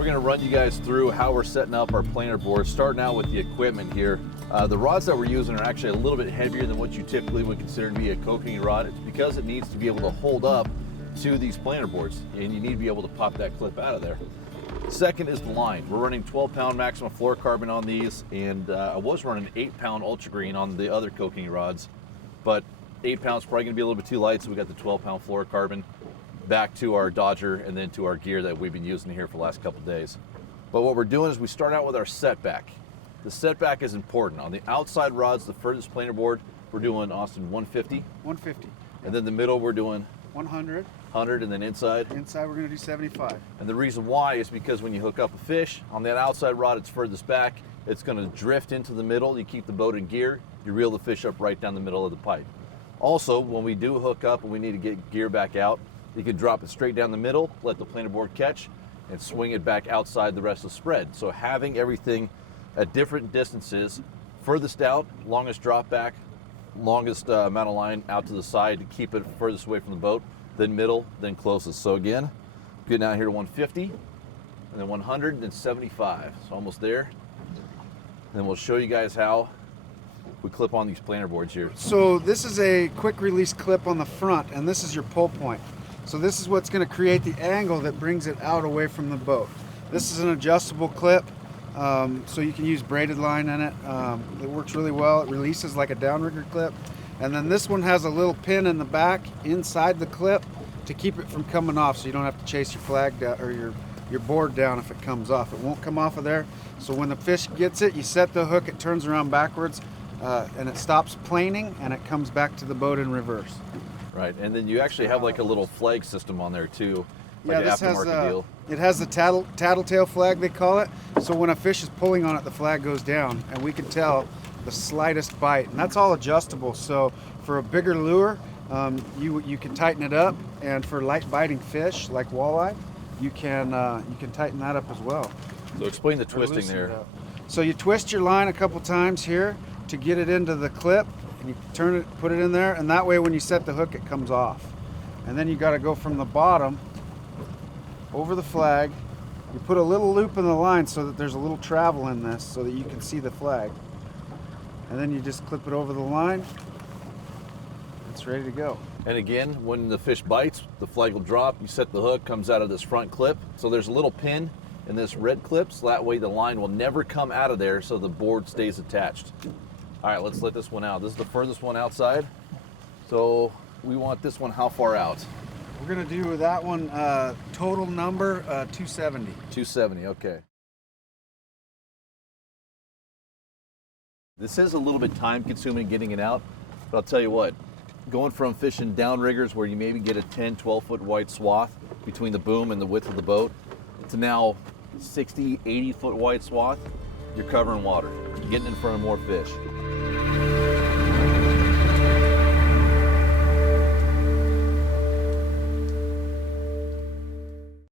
We're going to run you guys through how we're setting up our planer board, starting out with the equipment here. The rods that we're using are actually a little bit heavier than what you typically would consider to be a Kokanee rod. It's because it needs to be able to hold up to these planer boards, and you need to be able to pop that clip out of there. Second is the line. We're running 12-pound maximum fluorocarbon on these, and I was running 8-pound ultra green on the other Kokanee rods, but 8 pounds probably going to be a little bit too light, so we got the 12-pound fluorocarbon back to our Dodger and then to our gear that we've been using here for the last couple of days. But what we're doing is we start out with our setback. The setback is important. On the outside rods, the furthest planer board, we're doing, Austin, 150. 150. And then the middle, we're doing 100. 100, and then inside? Inside, we're going to do 75. And the reason why is because when you hook up a fish, on that outside rod, it's furthest back, it's going to drift into the middle. You keep the boat in gear, you reel the fish up right down the middle of the pipe. Also, when we do hook up and we need to get gear back out, you can drop it straight down the middle, let the planer board catch, and swing it back outside the rest of the spread. So having everything at different distances, furthest out, longest drop back, longest amount of line out to the side to keep it furthest away from the boat, then middle, then closest. So again, getting out here to 150, and then 100, and then 75. So almost there. Then we'll show you guys how we clip on these planer boards here. So this is a quick release clip on the front, and this is your pull point. So this is what's going to create the angle that brings it out away from the boat. This is an adjustable clip, so you can use braided line in it. It works really well. It releases like a downrigger clip. And then this one has a little pin in the back inside the clip to keep it from coming off, so you don't have to chase your flag down or your board down if it comes off. It won't come off of there. So when the fish gets it, you set the hook, it turns around backwards, and it stops planing, and it comes back to the boat in reverse. Right, and then you actually have like a little flag system on there too, like yeah, an this aftermarket deal. It has the tattletale flag, they call it. So when a fish is pulling on it, the flag goes down, and we can tell the slightest bite, and that's all adjustable. So for a bigger lure, you can tighten it up, and for light biting fish like walleye, you can tighten that up as well. So explain the twisting there. So you twist your line a couple times here to get it into the clip, and you turn it, put it in there, and that way when you set the hook, it comes off. And then you got to go from the bottom over the flag. You put a little loop in the line so that there's a little travel in this so that you can see the flag. And then you just clip it over the line. It's ready to go. And again, when the fish bites, the flag will drop. You set the hook, comes out of this front clip. So there's a little pin in this red clip, so that way the line will never come out of there, so the board stays attached. All right, let's let this one out. This is the furthest one outside. So we want this one how far out? We're gonna do that one, total number, 270. 270, okay. This is a little bit time consuming getting it out, but I'll tell you what, going from fishing downriggers where you maybe get a 10, 12 foot wide swath between the boom and the width of the boat, to now 60, 80 foot wide swath, you're covering water. You're getting in front of more fish.